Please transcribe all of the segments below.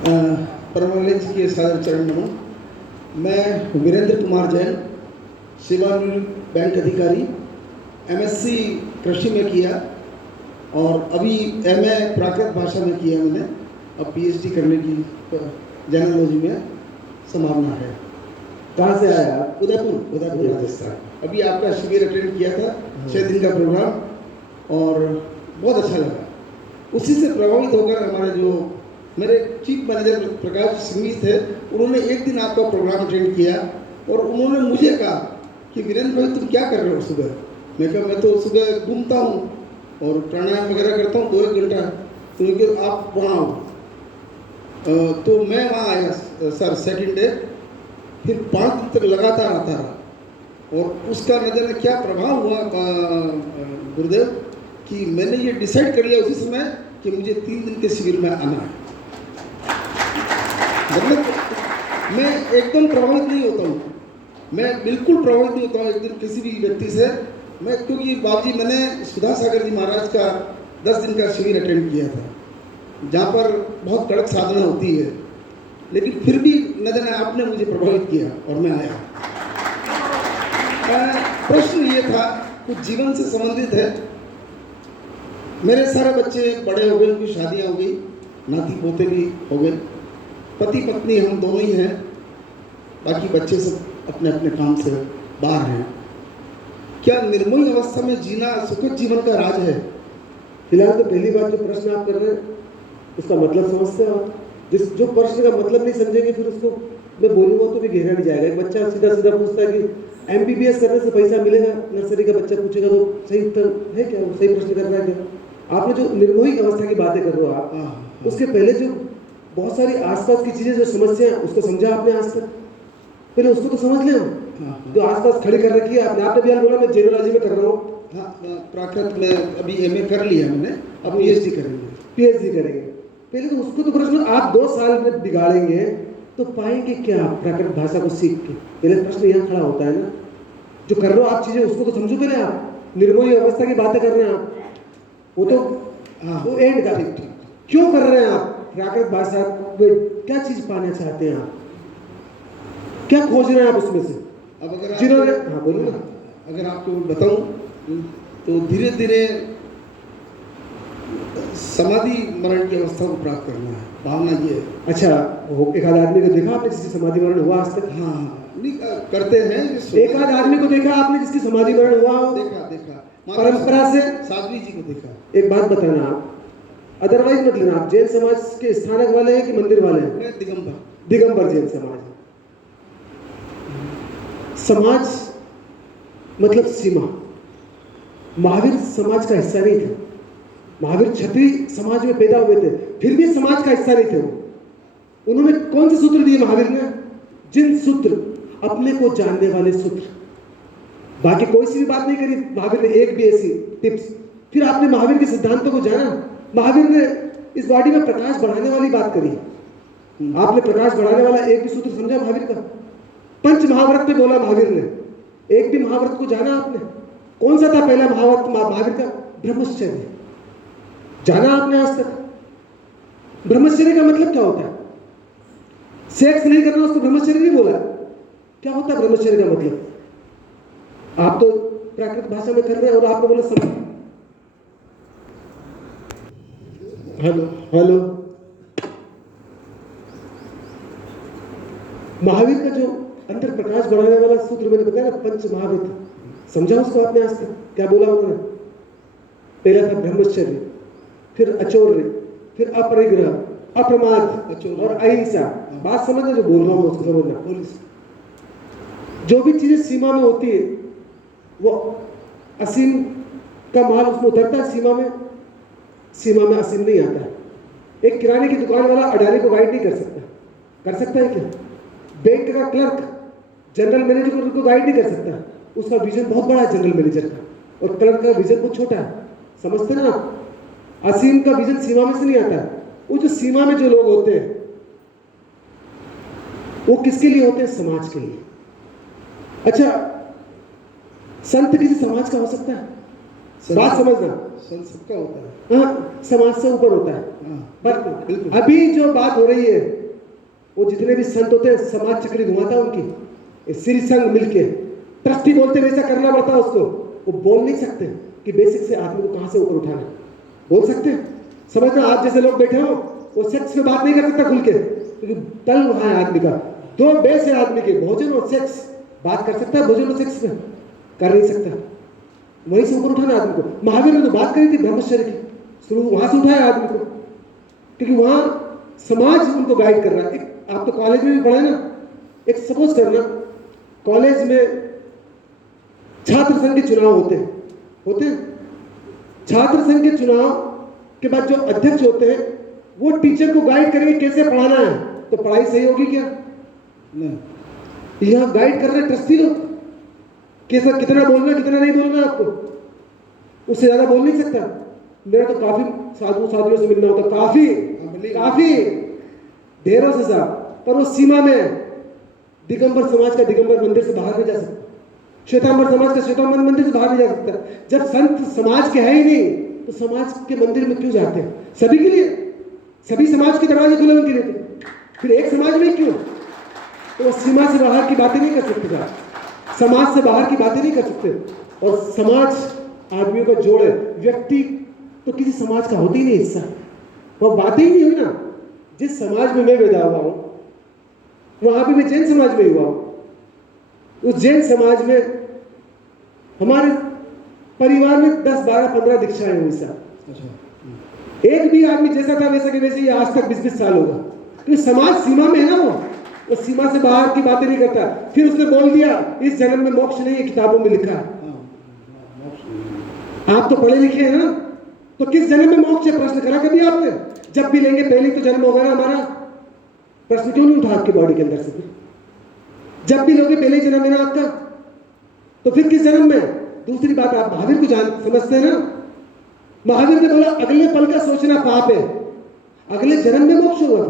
परमानंद जी के सादर चरण नमन। मैं वीरेंद्र कुमार जैन, सेवानिवृत्त बैंक अधिकारी, एमएससी कृषि में किया और अभी एमए प्राकृत भाषा में किया मैंने। अब पीएचडी करने की जनरलॉजी में संभावना है। कहाँ से आया आप? उदयपुर राजस्थान। अभी आपका शिविर अटेंड किया था, 6 दिन का प्रोग्राम, और बहुत अच्छा लगा। उसी से प्रभावित होकर हमारे जो मेरे चीफ मैनेजर प्रकाश सिंह थे, उन्होंने एक दिन आपका प्रोग्राम अटेंड किया और उन्होंने मुझे कहा कि वीरेंद्र भाई तुम क्या कर रहे हो सुबह? मैं कहा मैं तो सुबह घूमता हूँ और प्राणायाम वगैरह करता हूँ 2-1 घंटा। तो उनके आप वहाँ आओ। तो मैं वहाँ आया सर सेकंड डे, फिर 5 दिन तक लगातार आता रहा और उसका न जाने क्या प्रभाव हुआ गुरुदेव कि मैंने ये डिसाइड कर लिया उसी समय कि मुझे 3 दिन के शिविर में आना है। मतलब मैं एकदम प्रभावित नहीं होता हूँ, मैं बिल्कुल प्रभावित नहीं होता हूँ एक दिन किसी भी व्यक्ति से। मैं क्योंकि बाबूजी मैंने सुधा सागर जी महाराज का 10 दिन का शिविर अटेंड किया था, जहाँ पर बहुत कड़क साधना होती है, लेकिन फिर भी न जाने आपने मुझे प्रभावित किया और मैं आया। प्रश्न ये था, कुछ जीवन से संबंधित है। मेरे सारे बच्चे बड़े हो गए, उनकी शादियाँ हो गई, नाती पोते भी हो गए, पति पत्नी हम दोनों ही हैं, बाकी बच्चे सब अपने अपने काम से बाहर हैं। क्या निर्मोही अवस्था में जीना सुखद जीवन का राज है? फिलहाल तो पहली बार जो प्रश्न आप कर रहे हैं उसका मतलब समझते हो आप। जो प्रश्न का मतलब नहीं समझेंगे फिर उसको मैं बोलूँगा तो भी गहरा नहीं जाएगा। एक बच्चा सीधा सीधा पूछता है कि एमबीबीएस करने से पैसा मिलेगा, नर्सरी का बच्चा पूछेगा तो सही उत्तर है क्या? वो सही प्रश्न कर रहा है क्या? आपने जो निर्मोही अवस्था की बातें कर रहे हो आप, उसके पहले जो बहुत सारी आसपास की चीजें जो समस्या है उसको समझा आपने आज तक? पहले उसको तो समझ ले। जो आसपास खड़ी कर रखी है आपने भी बोला मैं जेरोलॉजी में कर रहा हूँ। हाँ, प्राकृत में अभी एमए कर लिया मैंने, अब पीएचडी करेंगे। पहले तो उसको तो प्रश्न, आप 2 साल में बिगाड़ेंगे तो पाएंगे क्या प्राकृत भाषा को सीख के? पहले प्रश्न यहाँ खड़ा होता है ना, जो कर रहे हो आप चीजें उसको तो समझो पहले। आप निर्मोही अवस्था की बातें कर रहे हैं आप, वो तो वो एंड का क्यों कर रहे हैं आप? प्राकृत भाषा में क्या चीज पाना चाहते हैं आप? क्या खोज रहे हैं आप उसमें से? अब अगर जिन्होंने बोलो ना, अगर आपको बताऊं तो धीरे धीरे समाधि मरण की अवस्था को प्राप्त करना है, भावना ये है। अच्छा, एक आध आदमी को देखा आपने जिसकी समाधि मरण हुआ आज तक? हाँ, नहीं करते हैं। एक आध आदमी को देखा आपने जिसकी समाधि मरण हुआ? देखा परंपरा से साध्वी जी को देखा। एक बात बताना आप, अदरवाइज मत लेना। आप जैन समाज के स्थानक वाले हैं कि मंदिर वाले हैं? मैं दिगंबर जैन समाज। समाज मतलब सीमा। महावीर समाज का हिस्सा नहीं थे। महावीर क्षत्रिय समाज में पैदा हुए थे, फिर भी समाज का हिस्सा नहीं थे वो। उन्होंने कौन से सूत्र दिए महावीर ने? जिन सूत्र, अपने को जानने वाले सूत्र। बाकी कोई सी भी बात नहीं करी महावीर ने, एक भी ऐसी टिप्स। फिर आपने महावीर के सिद्धांतों को जाना। महावीर ने इस बॉडी में प्रकाश बढ़ाने वाली बात करी, आपने प्रकाश बढ़ाने वाला एक भी सूत्र समझा महावीर का? 5 महाव्रत पे बोला महावीर ने, एक भी महाव्रत को जाना आपने? कौन सा था पहला महाव्रत महावीर का? ब्रह्मचर्य। जाना आपने आज तक? ब्रह्मचर्य का मतलब क्या होता है? सेक्स नहीं करना उसको ब्रह्मचर्य नहीं बोला। क्या होता है ब्रह्मचर्य का मतलब? आप तो प्राकृत भाषा में कर रहे हैं और आपने बोला समझ। हेलो, महावीर का जो अंदर प्रकाश बढ़ाने वाला सूत्र मैंने बताया ना, 5 महाव्रत, समझा उसको आपने आज तक? क्या बोला उन्होंने? पहला था ब्रह्मचर्य, फिर अचौर्य, फिर अपरिग्रह, अप्रमाद और अहिंसा। बात समझना, जो बोल रहा हूं उसको समझना। जो भी चीजें सीमा में होती है वो असीम का माल उसमें उतरता है सीमा में, सीमा में असीम नहीं आता है। एक किराने की दुकान वाला अडानी को गाइड नहीं कर सकता। कर सकता है क्या? बैंक का क्लर्क जनरल मैनेजर को गाइड नहीं कर सकता। उसका विजन बहुत बड़ा है जनरल मैनेजर का, और क्लर्क का विजन बहुत छोटा है। समझते ना आप? असीम का विजन सीमा में से नहीं आता। वो जो सीमा में जो लोग होते हैं वो किसके लिए होते हैं? समाज के लिए। अच्छा, संत किसी समाज का हो सकता है? बात समझना, संत सबका होता है। हाँ, समाज से ऊपर होता है। हाँ, पर बिल्कुल। अभी जो बात हो रही है, वो जितने भी संत होते हैं समाज चक्री घुमाता है उनकी, श्री संघ मिलके ट्रस्टी बोलते वैसा करना पड़ता है उसको। वो बोल नहीं सकते कि बेसिक से आदमी को कहाँ से ऊपर उठाना। बोल सकते हैं, समझना, आप जैसे लोग बैठे हो, वो सेक्स पे बात नहीं कर सकता खुल के, क्योंकि तल वहां है आदमी का। दो बेस है आदमी के, भोजन और सेक्स। बात कर सकता है भोजन और सेक्स पे? कर नहीं सकता। वहीं से ऊपर उठाना आदमी को। महावीर ने तो बात करी थी ब्रह्मचर्य की, शुरू वहां से उठाया आदमी को, क्योंकि वहां समाज उनको गाइड कर रहा है। आप तो कॉलेज में भी पढ़े ना, एक सपोज करना कॉलेज में छात्र संघ के चुनाव होते हैं। छात्र संघ के चुनाव के बाद जो अध्यक्ष होते हैं वो टीचर को गाइड करेंगे कैसे पढ़ाना है, तो पढ़ाई सही होगी क्या? नहीं। यहां गाइड कर रहे ट्रस्टी लोग, कैसा कितना बोलना कितना नहीं बोलना आपको, उससे ज्यादा बोल नहीं सकता। मेरा तो काफी साधुओं से मिलना होता, काफी ढेरों से साहब, पर वो सीमा में दिगंबर समाज का दिगंबर मंदिर से बाहर नहीं जा सकता, श्वेतांबर समाज का श्वेतांबर मंदिर से बाहर नहीं जा सकता। जब संत समाज के है ही नहीं तो समाज के मंदिर में क्यों जाते हैं? सभी के लिए, सभी समाज के दरवाजे खुले उनके लिए, फिर एक समाज में क्यों? तो वो सीमा से बाहर की बातें नहीं कर सकते, समाज से बाहर की बातें नहीं कर सकते। और समाज आदमियों का जोड़ है, व्यक्ति तो किसी समाज का होती ही नहीं हिस्सा, वो बातें ही नहीं हुई ना। जिस समाज में मैं पैदा हुआ हूं वहां भी मैं जैन समाज में हुआ हूं। उस जैन समाज में हमारे परिवार में 10, 12, 15 दीक्षाएं हुई साहब। एक भी आदमी जैसा था वैसा के वैसे ही आज तक 20-20 साल होगा, क्योंकि समाज सीमा में है ना, वो सीमा से बाहर की बातें नहीं करता। फिर उसने बोल दिया इस जन्म में मोक्ष नहीं है, किताबों में लिखा है। आप तो पढ़े लिखे हैं ना, तो किस जन्म में मोक्ष है प्रश्न करा कभी आपने? जब भी लेंगे पहले तो जन्म होगा ना हमारा, प्रश्न क्यों नहीं उठा आपके बॉडी के अंदर से? जब भी लोगे पहले ही जन्म है ना आपका, तो फिर किस जन्म में? दूसरी बात, आप महावीर को समझते हैं ना, महावीर ने बोला अगले पल का सोचना पाप है, अगले जन्म में मोक्ष होगा।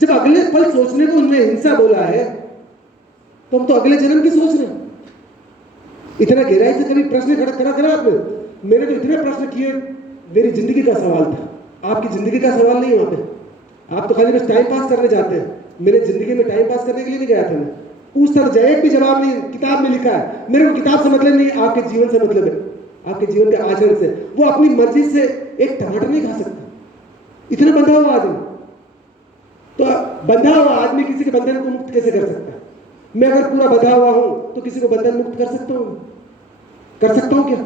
जब अगले पल सोचने को उन्होंने हिंसा बोला है, तो हम तो अगले जन्म की सोच रहे हैं। इतना गहराई से कभी प्रश्न खड़ा करा आपने? मैंने तो इतने प्रश्न किए, मेरी जिंदगी का सवाल था, आपकी जिंदगी का सवाल नहीं है वहां पे। आप तो खाली बस टाइम पास करने जाते हैं, मेरे जिंदगी में टाइम पास करने के लिए नहीं गया था मैं। पूछता था, एक भी जवाब नहीं, किताब में लिखा है। मेरे को किताब से मतलब नहीं, आपके जीवन से मतलब है, आपके जीवन के आचरण से। वो अपनी मर्जी से एक टमाटर नहीं खा सकता, इतना बंधा हुआ आदमी। तो बंधा हुआ आदमी किसी के बंधन को मुक्त कैसे कर सकता है? मैं अगर पूरा बंधा हुआ हूं तो किसी को बंधन मुक्त कर सकता हूं? कर सकता हूं क्या?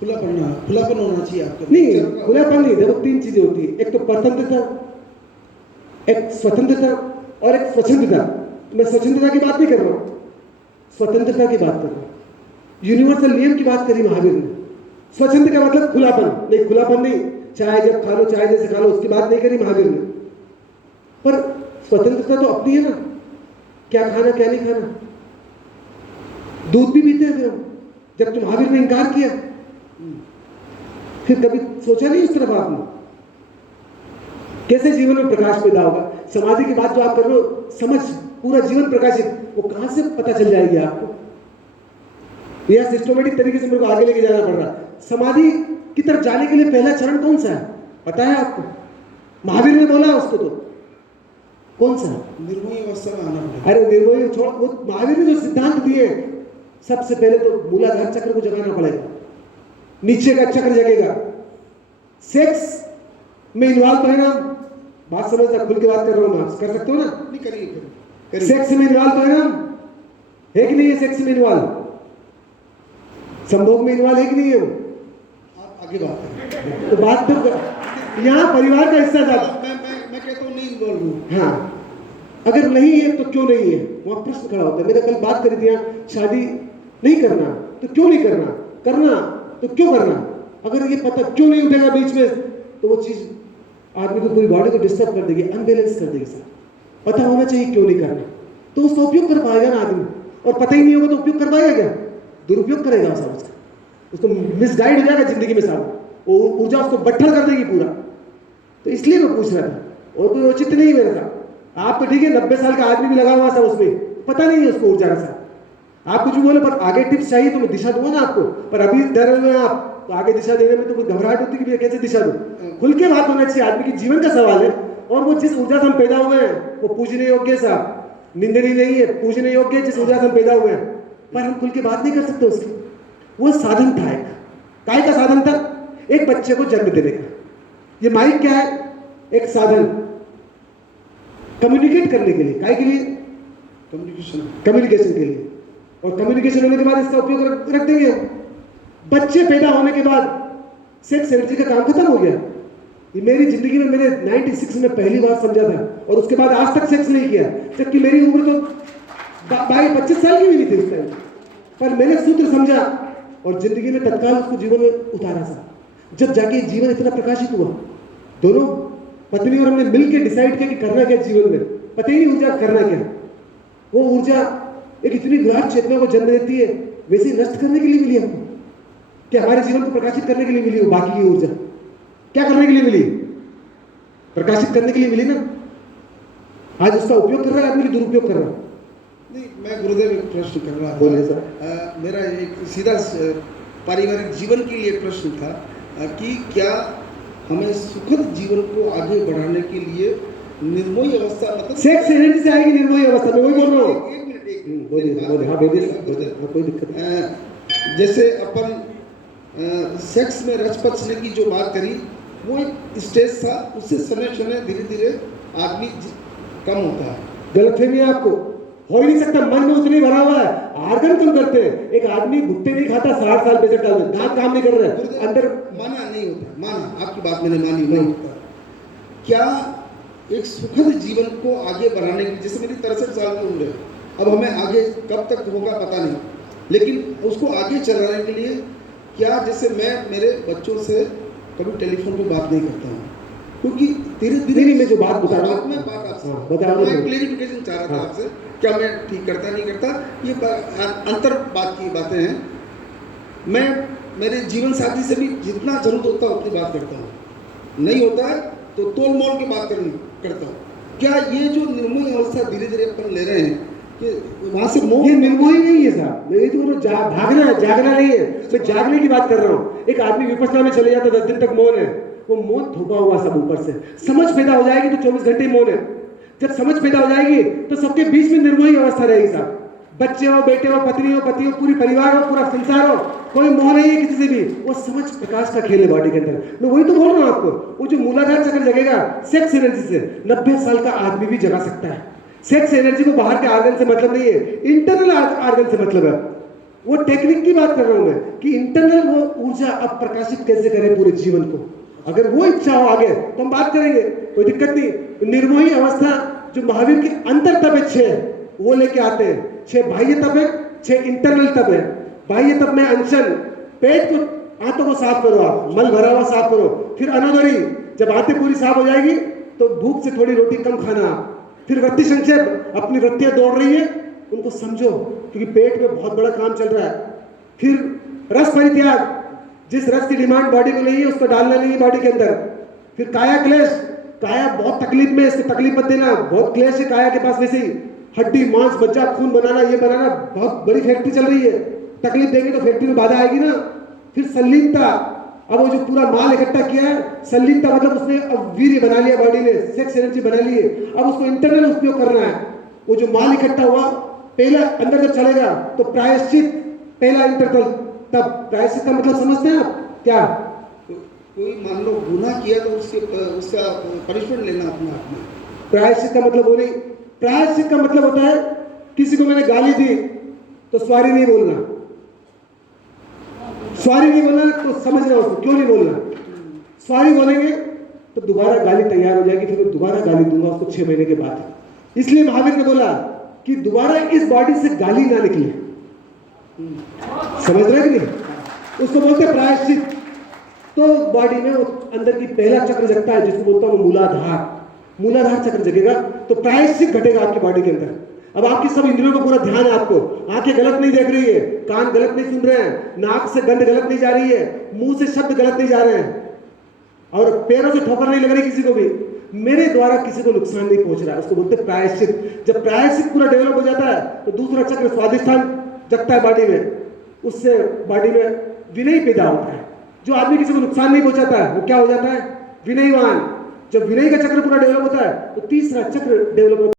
खुलापन होना चाहिए आपका। नहीं, खुलापन नहीं। देखो, 3 चीजें होती है, एक तो परतंत्रता, एक स्वतंत्रता और एक स्वच्छंदता। मैं स्वच्छंदता की बात नहीं कर रहा हूं, स्वतंत्रता की बात कर रहा हूं। यूनिवर्सल नियम की बात करी महावीर ने। स्वच्छंद का मतलब खुलापन नहीं, खुलापन नहीं, चाय जब खा लो, चाय जैसे खा लो, उसकी बात नहीं करी महावीर ने। पर स्वतंत्रता तो अपनी है ना, क्या खाना क्या नहीं खाना। दूध भी पीते थे हम, जब तो महावीर ने इंकार किया, फिर कभी सोचा नहीं उस तरफ आपने? कैसे जीवन में प्रकाश पैदा होगा? समाधि की बात जो आप कर रहे हो, समझ पूरा जीवन प्रकाशित, वो कहां से पता चल जाएगी आपको? यह सिस्टमेटिक तरीके से मेरे को आगे लेके जाना पड़ रहा है। समाधि की तरफ जाने के लिए पहला चरण कौन सा है पता है आपको? महावीर ने बोला उसको, तो कौन सा? निर्मोही अवस्था में आना पड़ेगा। अरे निर्मोही छोड़, वो महावीर ने जो सिद्धांत दिए, सबसे पहले तो मूलाधार चक्र को जगाना पड़ेगा, नीचे का चक्र जगेगा। सेक्स में इन्वॉल्व तो है ना, बात समझना, खुल के बात कर रहा हूं मैं, कर सकते हो ना? नहीं, करिए। सेक्स में इन्वॉल्व तो है ना, है कि नहीं है? सेक्स में इन्वॉल्व, संभोग में इन्वॉल्व है कि नहीं है? आप आगे बात करें। तो बात तो यहाँ परिवार का हिस्सा था। मैं कहता हूँ नहीं इन्वॉल्व हूँ। हाँ, अगर नहीं है तो क्यों नहीं है, वहां प्रश्न खड़ा होता है। मैंने कल बात करी थी, यहाँ शादी नहीं करना तो क्यों नहीं करना, करना तो क्यों करना? अगर ये पता क्यों नहीं उठेगा बीच में, तो वो चीज आदमी को, पूरी बॉडी को डिस्टर्ब कर देगी, अनबैलेंस कर देगी। सर, पता होना चाहिए क्यों नहीं करना, तो उसका उपयोग कर पाएगा ना आदमी। और पता ही नहीं होगा तो उपयोग कर पाएगा क्या? दुरुपयोग करेगा सब उसका, उसको मिसगाइड हो जाएगा जिंदगी में साहब, वो ऊर्जा उसको बट्ठल कर देगी पूरा। तो इसलिए मैं पूछ रहा था, और कोई औचित्य नहीं मेरे साथ। आप तो ठीक है, 90 साल का आदमी भी लगा हुआ था उसमें, पता नहीं है उसको ऊर्जा का साथ। आप कुछ भी बोले, पर आगे टिप्स चाहिए तो मैं दिशा दूंगा ना आपको, पर अभी डरे हुए आप तो आगे दिशा देने में तो कोई घबराहट होती कि भैया कैसे दिशा दूं। खुल के बात होना चाहिए, आदमी की जीवन का सवाल है। और वो जिस ऊर्जा से हम पैदा हुए हैं वो पूजने योग्य है साहब, निंदनीय नहीं है, पूजने योग्य है जिस ऊर्जा से हम पैदा हुए हैं, पर हम खुल के बात नहीं कर सकते उसकी। वो साधन था, एक काय का साधन था, एक बच्चे को जन्म देने का। ये माइक क्या है, एक साधन कम्युनिकेट करने के लिए, काय के लिए, कम्युनिकेशन के लिए। और कम्युनिकेशन होने के बाद इसका उपयोग रख देंगे। बच्चे पैदा होने के बाद सेक्स एनर्जी का काम खत्म हो गया। ये मेरी जिंदगी में मैंने 96 में पहली बार समझा था, और उसके बाद आज तक सेक्स नहीं किया, जबकि मेरी उम्र तो 22-25 साल की भी नहीं थी उस टाइम। पर मैंने सूत्र समझा और जिंदगी में तत्काल उसको जीवन में उतारा था। जब जाके जीवन इतना प्रकाशित हुआ, दोनों पत्नी और हमने मिलकर डिसाइड किया कि करना क्या जीवन में, पता ही नहीं ऊर्जा करना क्या। वो ऊर्जा एक इतनी विराट चेतना को जन्म देती है, वैसे ही नष्ट करने के लिए मिली हमको, कि हमारे जीवन को प्रकाशित करने के लिए मिली हो। बाकी की ऊर्जा क्या करने के लिए मिली, प्रकाशित करने के लिए मिली ना। आज उसका उपयोग कर रहा है आदमी, दुरुपयोग कर रहा है। नहीं, मैं गुरुदेव एक प्रश्न कर रहा था। बोलिए सर। मेरा एक सीधा पारिवारिक जीवन के लिए प्रश्न था कि क्या हमें सुखद जीवन को आगे बढ़ाने के लिए निर्मोही अवस्था, मतलब सेक्स एनर्जी से आएगी निर्मोही अवस्था, मैं वही बोल रहा हूँ। एक मिनट बोलिए, हाँ बोलिए, कोई दिक्कत नहीं। जैसे अपन सेक्स में रच पचने की जो बात करी, वो एक स्टेज था, उससे समय समय धीरे धीरे आदमी कम होता है। गलतफहमी है आपको, हो ही नहीं सकता, मन में उतनी भरा हुआ है, आर्गन कम करते हैं। एक आदमी भुट्टे नहीं खाता 60 साल 65 साल में, दांत काम नहीं कर रहे हैं अंदर। माना नहीं होता, माना आपकी बात मैंने मानी, नहीं होता। क्या एक सुखद जीवन को आगे बढ़ाने की, जैसे मेरी 63 साल की उम्र है, अब हमें आगे कब तक होगा पता नहीं, लेकिन उसको आगे चलाने के लिए क्या, जैसे मैं मेरे बच्चों से कभी टेलीफोन पे बात नहीं करता हूँ, क्योंकि धीरे धीरे मैं जो बात बता रहा हूँ, मैं बात आपसे बता मैं क्लेरिफिकेशन चाह रहा था आपसे, क्या मैं ठीक करता नहीं करता, ये अंतर बात की बातें हैं। मैं मेरे जीवन साथी से भी जितना जरूरत होता है उतनी बात करता हूँ, नहीं होता है तो तोल मोल की बात करता हूँ। क्या ये जो निर्मोही अवस्था धीरे धीरे अपन ले रहे हैं कि वहाँ से मोह, ये निर्मोही नहीं है साहब, मेरी तो भागना है, जागना नहीं है। मैं जागने की बात कर रहा हूँ। एक आदमी विपश्यना में चले जाता 10 दिन तक मौन है, वो मौन थोपा हुआ सब ऊपर से। समझ पैदा हो जाएगी तो 24 घंटे मौन है। जब समझ पैदा हो जाएगी तो सबके बीच में निर्मोही अवस्था रहेगी साहब। बच्चे हो, बेटे हो, पत्नी हो, पति हो, पूरी परिवार हो, पूरा संसार हो, कोई मोह नहीं है किसी से भी। वो समझ प्रकाश का खेल है बॉडी के अंदर। मैं वही तो बोल रहा हूँ आपको, वो जो मूलाधार चक्र जगेगा सेक्स एनर्जी से, 90 साल का आदमी भी जगा सकता है। सेक्स एनर्जी को बाहर के आर्गन से मतलब नहीं है, इंटरनल आर्गन से मतलब है। वो टेक्निक की बात कर रहा हूं मैं कि इंटरनल वो ऊर्जा अब प्रकाशित कैसे करें पूरे जीवन को। अगर वो इच्छा हो आगे तो हम बात करेंगे, कोई दिक्कत नहीं। निर्मोही अवस्था जो महावीर के अंतर तप है 6, वो लेके आते हैं। 6 बाह्य तप है, 6 इंटरनल तप है। बाह्य तप में अनशन, पेट को, आंतों को साफ करो, आप मल भरा हुआ साफ करो। फिर अनोदरी, जब आंतें पूरी साफ हो जाएगी तो भूख से थोड़ी रोटी कम खाना। फिर वृत्ति संक्षेप, अपनी वृत्तियां दौड़ रही है उनको समझो, क्योंकि पेट में बहुत बड़ा काम चल रहा है। फिर रस परित्याग, जिस रस की डिमांड बॉडी को नहीं है उसको डालना नहीं है बॉडी के अंदर। फिर काया क्लेश, काया बहुत तकलीफ में, इससे तकलीफ मत देना, बहुत क्लेश है काया के पास। वैसे ही हड्डी मांस मज्जा खून बनाना, ये बनाना, बहुत बड़ी फैक्ट्री चल रही है। तकलीफ देंगे तो फैक्ट्री में बाधा आएगी ना। फिर संलीनता, अब वो जो पूरा माल इकट्ठा किया है, संलीनता मतलब उसने अब वीर्य बना लिया बॉडी ने, सेक्स एनर्जी बना ली है, अब उसको इंटरनल उपयोग करना है। वो जो माल इकट्ठा हुआ, पहला अंदर जब चलेगा तो प्रायश्चित, पहला इंटरनल, तब प्रायश्चित का मतलब समझते हैं आप क्या? कोई मान लो गुनाह किया तो उसका पनिशमेंट लेना अपना अपना। प्रायश्चित का मतलब वो नहीं, प्रायश्चित का मतलब होता है किसी को मैंने गाली दी तो सॉरी नहीं बोलना, सॉरी नहीं बोलना तो समझना उसको क्यों नहीं बोलना। सॉरी बोलेंगे तो दोबारा गाली तैयार हो जाएगी, फिर मैं दोबारा गाली दूंगा उसको 6 महीने के बाद। इसलिए महावीर ने बोला कि दोबारा इस बॉडी से गाली ना निकले। समझ रहे कि नहीं? उसको बोलते प्रायश्चित। तो बॉडी में वो अंदर की पहला चक्र जगता है जिसको बोलता हूँ मूलाधार। मूलाधार चक्र जगेगा तो प्रायश्चित घटेगा आपकी बॉडी के अंदर। अब आपकी सब इंद्रियों को पूरा ध्यान है आपको, आंखें गलत नहीं देख रही है, कान गलत नहीं सुन रहे हैं, नाक से गंध गलत नहीं जा रही है, मुंह से शब्द गलत नहीं जा रहे हैं, और पैरों से ठोकर नहीं लग रही किसी को भी। मेरे द्वारा किसी को नुकसान नहीं पहुंच रहा है, उसको बोलते हैं प्रायश्चित। जब प्रायश्चित पूरा डेवलप हो जाता है तो दूसरा चक्र स्वादिष्ठान जगता है बॉडी में, उससे बॉडी में विनय पैदा होता है। जो आदमी किसी को नुकसान नहीं पहुंचाता है वो क्या हो जाता है? विनयवान। जब विनय का चक्र पूरा डेवलप होता है तो तीसरा चक्र डेवलप होता है।